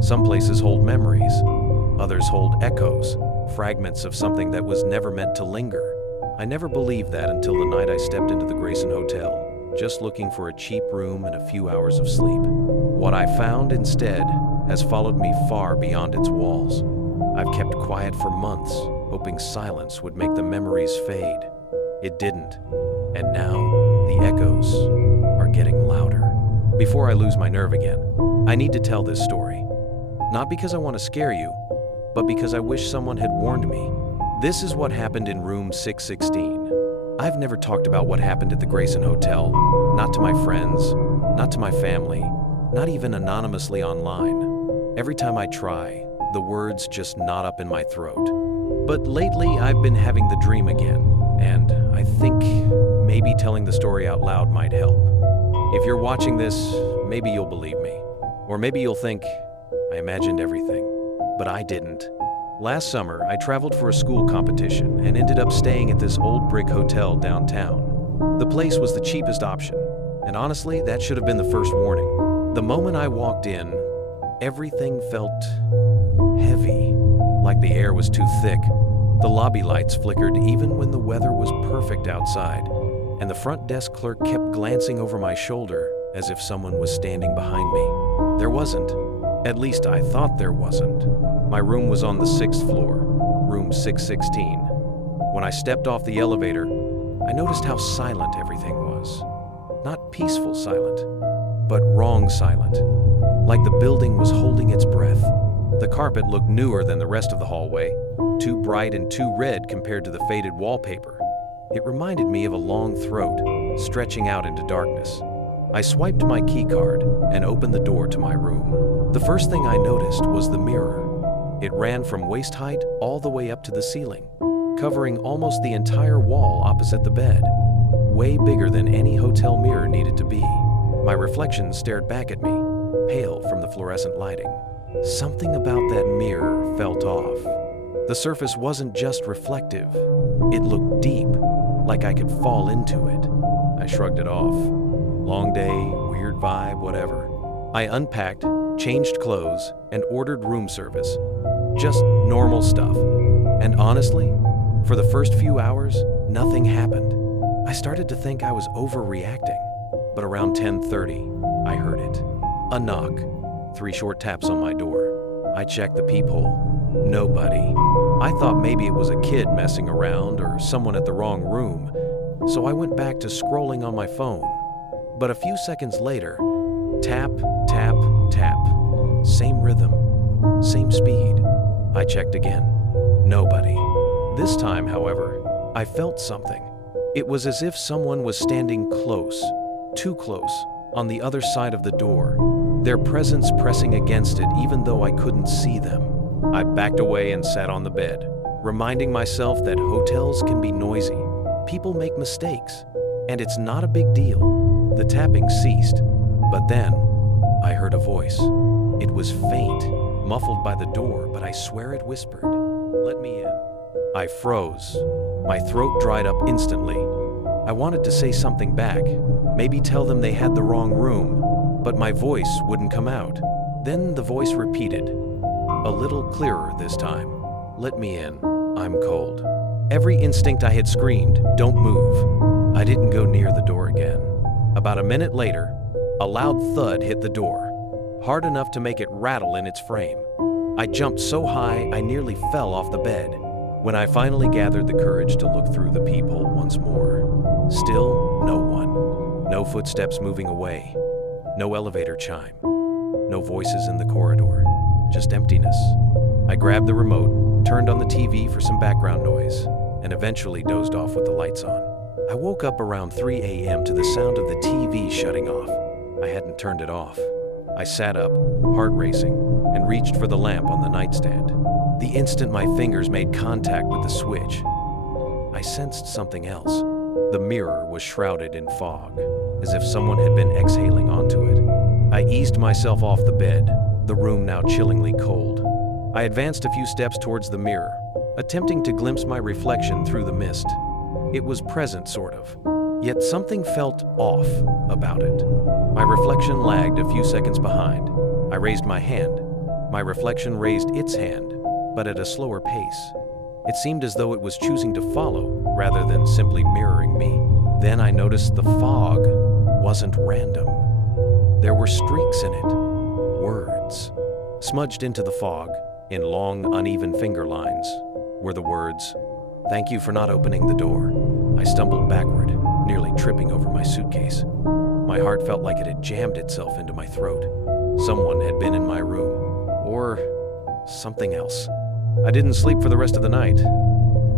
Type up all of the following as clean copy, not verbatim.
Some places hold memories. Others hold echoes, fragments of something that was never meant to linger. I never believed that until the night I stepped into the Grayson Hotel, just looking for a cheap room and a few hours of sleep. What I found instead has followed me far beyond its walls. I've kept quiet for months, hoping silence would make the memories fade. It didn't, and now the echoes are getting louder. Before I lose my nerve again, I need to tell this story. Not because I want to scare you, but because I wish someone had warned me. This is what happened in room 616. I've never talked about what happened at the Grayson Hotel, not to my friends, not to my family, not even anonymously online. Every time I try, the words just knot up in my throat. But lately, I've been having the dream again, and I think maybe telling the story out loud might help. If you're watching this, maybe you'll believe me. Or maybe you'll think, I imagined everything, but I didn't. Last summer, I traveled for a school competition and ended up staying at this old brick hotel downtown. The place was the cheapest option, and honestly, that should have been the first warning. The moment I walked in, everything felt heavy, like the air was too thick. The lobby lights flickered even when the weather was perfect outside, and the front desk clerk kept glancing over my shoulder as if someone was standing behind me. There wasn't. At least I thought there wasn't. My room was on the 6th floor, room 616. When I stepped off the elevator, I noticed how silent everything was. Not peaceful silent, but wrong silent. Like the building was holding its breath. The carpet looked newer than the rest of the hallway, too bright and too red compared to the faded wallpaper. It reminded me of a long throat, stretching out into darkness. I swiped my key card and opened the door to my room. The first thing I noticed was the mirror. It ran from waist height all the way up to the ceiling, covering almost the entire wall opposite the bed. Way bigger than any hotel mirror needed to be. My reflection stared back at me, pale from the fluorescent lighting. Something about that mirror felt off. The surface wasn't just reflective. It looked deep, like I could fall into it. I shrugged it off. Long day, weird vibe, whatever. I unpacked, changed clothes, and ordered room service. Just normal stuff. And honestly, for the first few hours, nothing happened. I started to think I was overreacting. But around 10:30, I heard it. A knock. 3 short taps on my door. I checked the peephole. Nobody. I thought maybe it was a kid messing around or someone at the wrong room, so I went back to scrolling on my phone. But a few seconds later, tap, tap, tap. Same rhythm, same speed. I checked again. Nobody. This time, however, I felt something. It was as if someone was standing close, too close, on the other side of the door, their presence pressing against it even though I couldn't see them. I backed away and sat on the bed, reminding myself that hotels can be noisy. People make mistakes, and it's not a big deal. The tapping ceased, but then I heard a voice. It was faint, muffled by the door, but I swear it whispered, "Let me in." I froze. My throat dried up instantly. I wanted to say something back, maybe tell them they had the wrong room, but my voice wouldn't come out. Then the voice repeated, a little clearer this time. "Let me in. I'm cold." Every instinct I had screamed, "Don't move." I didn't go near the door again. About a minute later, a loud thud hit the door, hard enough to make it rattle in its frame. I jumped so high I nearly fell off the bed. When I finally gathered the courage to look through the peephole once more, still no one. No footsteps moving away. No elevator chime. No voices in the corridor. Just emptiness. I grabbed the remote, turned on the TV for some background noise, and eventually dozed off with the lights on. I woke up around 3 a.m. to the sound of the TV shutting off. I hadn't turned it off. I sat up, heart racing, and reached for the lamp on the nightstand. The instant my fingers made contact with the switch, I sensed something else. The mirror was shrouded in fog, as if someone had been exhaling onto it. I eased myself off the bed, the room now chillingly cold. I advanced a few steps towards the mirror, attempting to glimpse my reflection through the mist. It was present, sort of, yet something felt off about it. My reflection lagged a few seconds behind. I raised my hand, My reflection raised its hand, but at a slower pace. It seemed as though it was choosing to follow rather than simply mirroring me. Then I noticed the fog wasn't random. There were streaks in it, words. Smudged into the fog, in long, uneven finger lines, were the words, "Thank you for not opening the door." I stumbled backward, nearly tripping over my suitcase. My heart felt like it had jammed itself into my throat. Someone had been in my room, or something else. I didn't sleep for the rest of the night.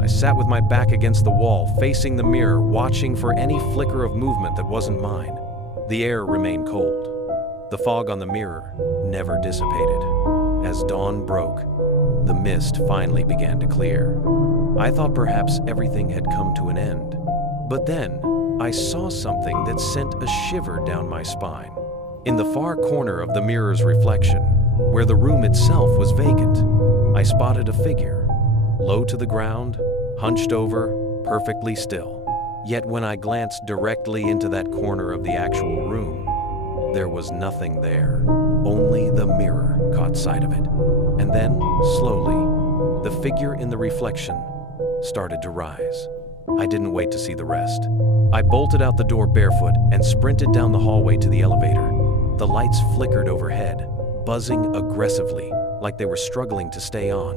I sat with my back against the wall, facing the mirror, watching for any flicker of movement that wasn't mine. The air remained cold. The fog on the mirror never dissipated. As dawn broke, the mist finally began to clear. I thought perhaps everything had come to an end. But then, I saw something that sent a shiver down my spine. In the far corner of the mirror's reflection, where the room itself was vacant, I spotted a figure, low to the ground, hunched over, perfectly still. Yet when I glanced directly into that corner of the actual room, there was nothing there. Only the mirror caught sight of it. And then, slowly, the figure in the reflection started to rise. I didn't wait to see the rest. I bolted out the door barefoot and sprinted down the hallway to the elevator. The lights flickered overhead, buzzing aggressively, like they were struggling to stay on.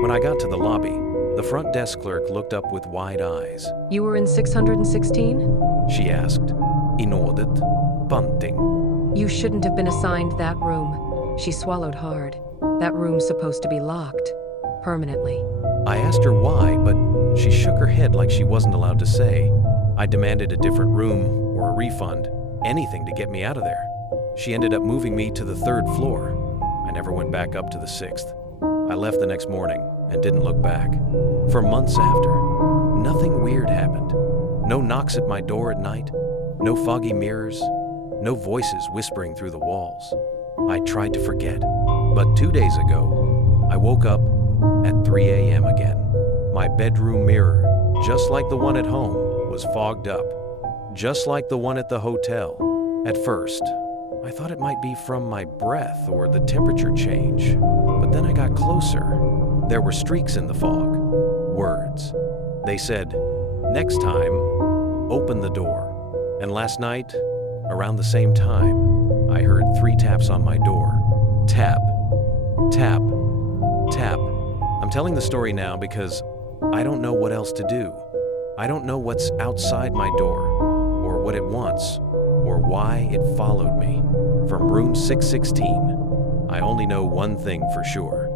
When I got to the lobby, the front desk clerk looked up with wide eyes. "You were in 616? She asked. I nodded, panting. You shouldn't have been assigned that room." She swallowed hard. "That room's supposed to be locked. Permanently." I asked her why, but she shook her head like she wasn't allowed to say. I demanded a different room or a refund, anything to get me out of there. She ended up moving me to the 3rd floor. I never went back up to the 6th. I left the next morning and didn't look back. For months after, nothing weird happened. No knocks at my door at night, no foggy mirrors, no voices whispering through the walls. I tried to forget, but 2 days ago, I woke up at 3 a.m. again. My bedroom mirror, just like the one at home, was fogged up, just like the one at the hotel. At first, I thought it might be from my breath or the temperature change, but then I got closer. There were streaks in the fog, words. They said, "Next time, open the door." And last night, around the same time, I heard 3 taps on my door. Tap, tap, tap. I'm telling the story now because I don't know what else to do. I don't know what's outside my door, or what it wants, or why it followed me. From room 616, I only know one thing for sure.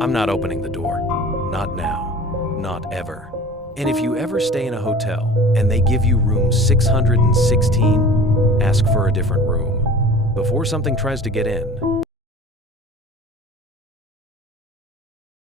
I'm not opening the door. Not now. Not ever. And if you ever stay in a hotel and they give you room 616, ask for a different room. Before something tries to get in,